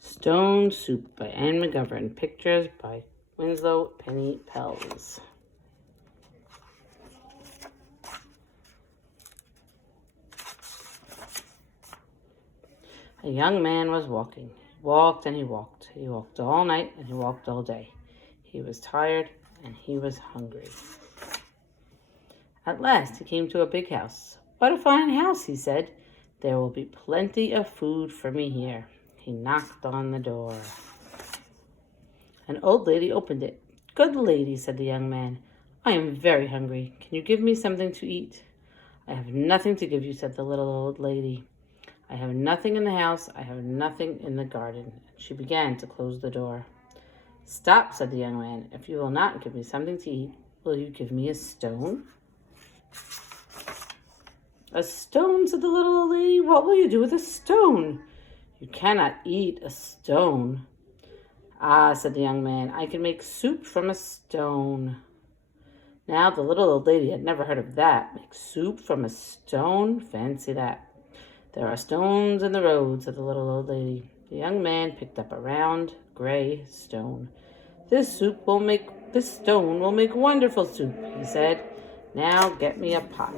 Stone Soup by Anne McGovern. Pictures by Winslow Penny Pells. A young man was walking. He walked and he walked. He walked all night and he walked all day. He was tired and he was hungry. At last he came to a big house. "What a fine house," he said. "There will be plenty of food for me here." He knocked on the door. An old lady opened it. "Good lady," said the young man, "I am very hungry. Can you give me something to eat?" "I have nothing to give you," said the little old lady. "I have nothing in the house. I have nothing in the garden." And she began to close the door. "Stop," said the young man. "If you will not give me something to eat, will you give me a stone?" "A stone," said the little old lady. "What will you do with a stone?" "You cannot eat a stone." "Ah," said the young man, "I can make soup from a stone." Now the little old lady had never heard of that. Make soup from a stone? Fancy that. "There are stones in the road," said the little old lady. The young man picked up a round, gray stone. This stone will make wonderful soup," he said. "Now get me a pot."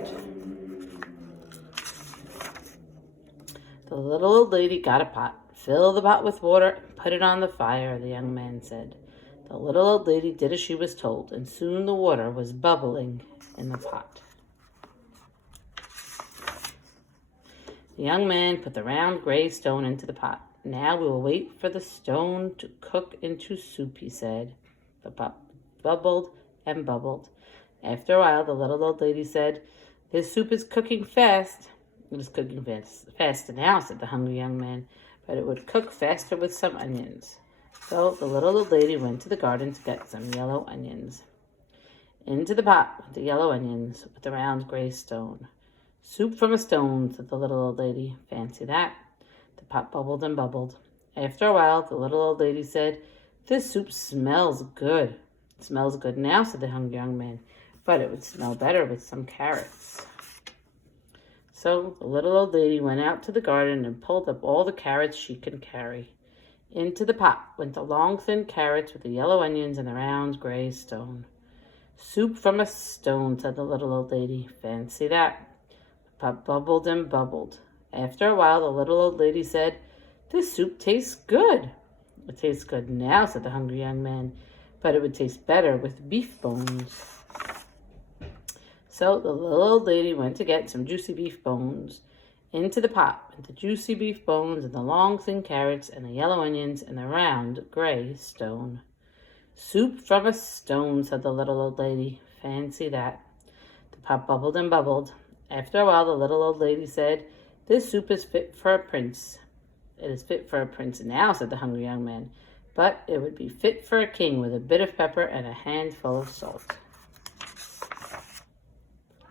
The little old lady got a pot. "Fill the pot with water and put it on the fire," the young man said. The little old lady did as she was told, and soon the water was bubbling in the pot. The young man put the round gray stone into the pot. "Now we will wait for the stone to cook into soup," he said. The pot bubbled and bubbled. After a while, the little old lady said, "This soup is cooking fast." "It is cooking faster now," said the hungry young man, "but it would cook faster with some onions." So the little old lady went to the garden to get some yellow onions. Into the pot went the yellow onions with the round gray stone. "Soup from a stone," said the little old lady. Fancy that. The pot bubbled and bubbled. After a while, the little old lady said, "This soup smells good." "It smells good now," said the hungry young man, "but it would smell better with some carrots." So the little old lady went out to the garden and pulled up all the carrots she could carry. Into the pot went the long, thin carrots with the yellow onions and the round, gray stone. "Soup from a stone," said the little old lady. Fancy that. The pot bubbled and bubbled. After a while, the little old lady said, "This soup tastes good." "It tastes good now," said the hungry young man, "but it would taste better with beef bones." So the little old lady went to get some juicy beef bones. Into the pot went the juicy beef bones and the long, thin carrots and the yellow onions and the round, gray stone. "Soup from a stone," said the little old lady. Fancy that. The pot bubbled and bubbled. After a while, the little old lady said, "This soup is fit for a prince." "It is fit for a prince now," said the hungry young man, "but it would be fit for a king with a bit of pepper and a handful of salt."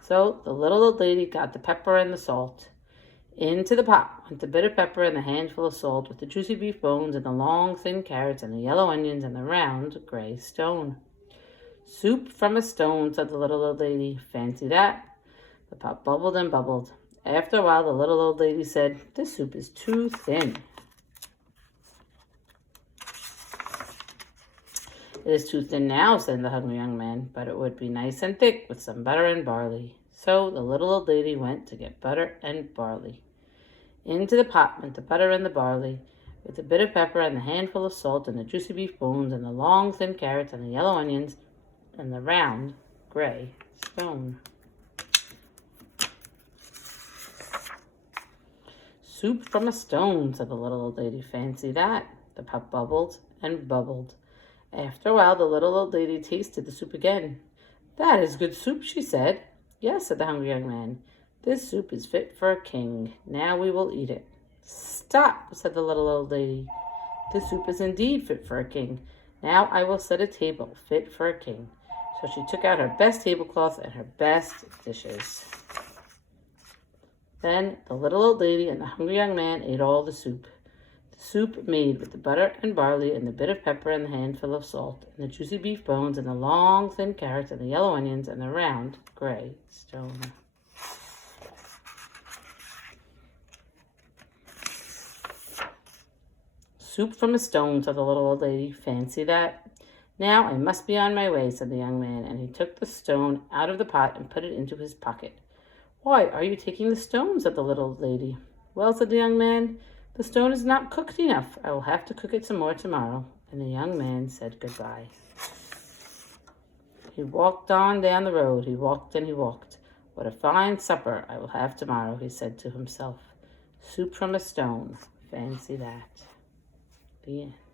So the little old lady got the pepper and the salt. Into the pot went the bit of pepper and the handful of salt with the juicy beef bones and the long, thin carrots and the yellow onions and the round, gray stone. "Soup from a stone," said the little old lady. Fancy that. The pot bubbled and bubbled. After a while, the little old lady said, "This soup is too thin." "It is too thin now," said the hungry young man, "but it would be nice and thick with some butter and barley." So the little old lady went to get butter and barley. Into the pot went the butter and the barley, with a bit of pepper and the handful of salt and the juicy beef bones and the long, thin carrots and the yellow onions and the round, gray stone. "Soup from a stone," said the little old lady. Fancy that. The pot bubbled and bubbled. After a while, the little old lady tasted the soup again. "That is good soup," she said. "Yes," said the hungry young man. "This soup is fit for a king. Now we will eat it." "Stop," said the little old lady. "This soup is indeed fit for a king. Now I will set a table fit for a king." So she took out her best tablecloth and her best dishes. Then the little old lady and the hungry young man ate all the soup. The soup made with the butter and barley and the bit of pepper and the handful of salt and the juicy beef bones and the long, thin carrots and the yellow onions and the round, gray stone. Soup from a stone, said the little old lady. Fancy that. Now I must be on my way, said the young man, and he took the stone out of the pot and put it into his pocket. Why are you taking the stone? Said the little old lady. Well, said the young man, the stone is not cooked enough. I will have to cook it some more tomorrow. And the young man said goodbye. He walked on down the road. He walked and he walked. What a fine supper I will have tomorrow, he said to himself. Soup from a stone. Fancy that. The end.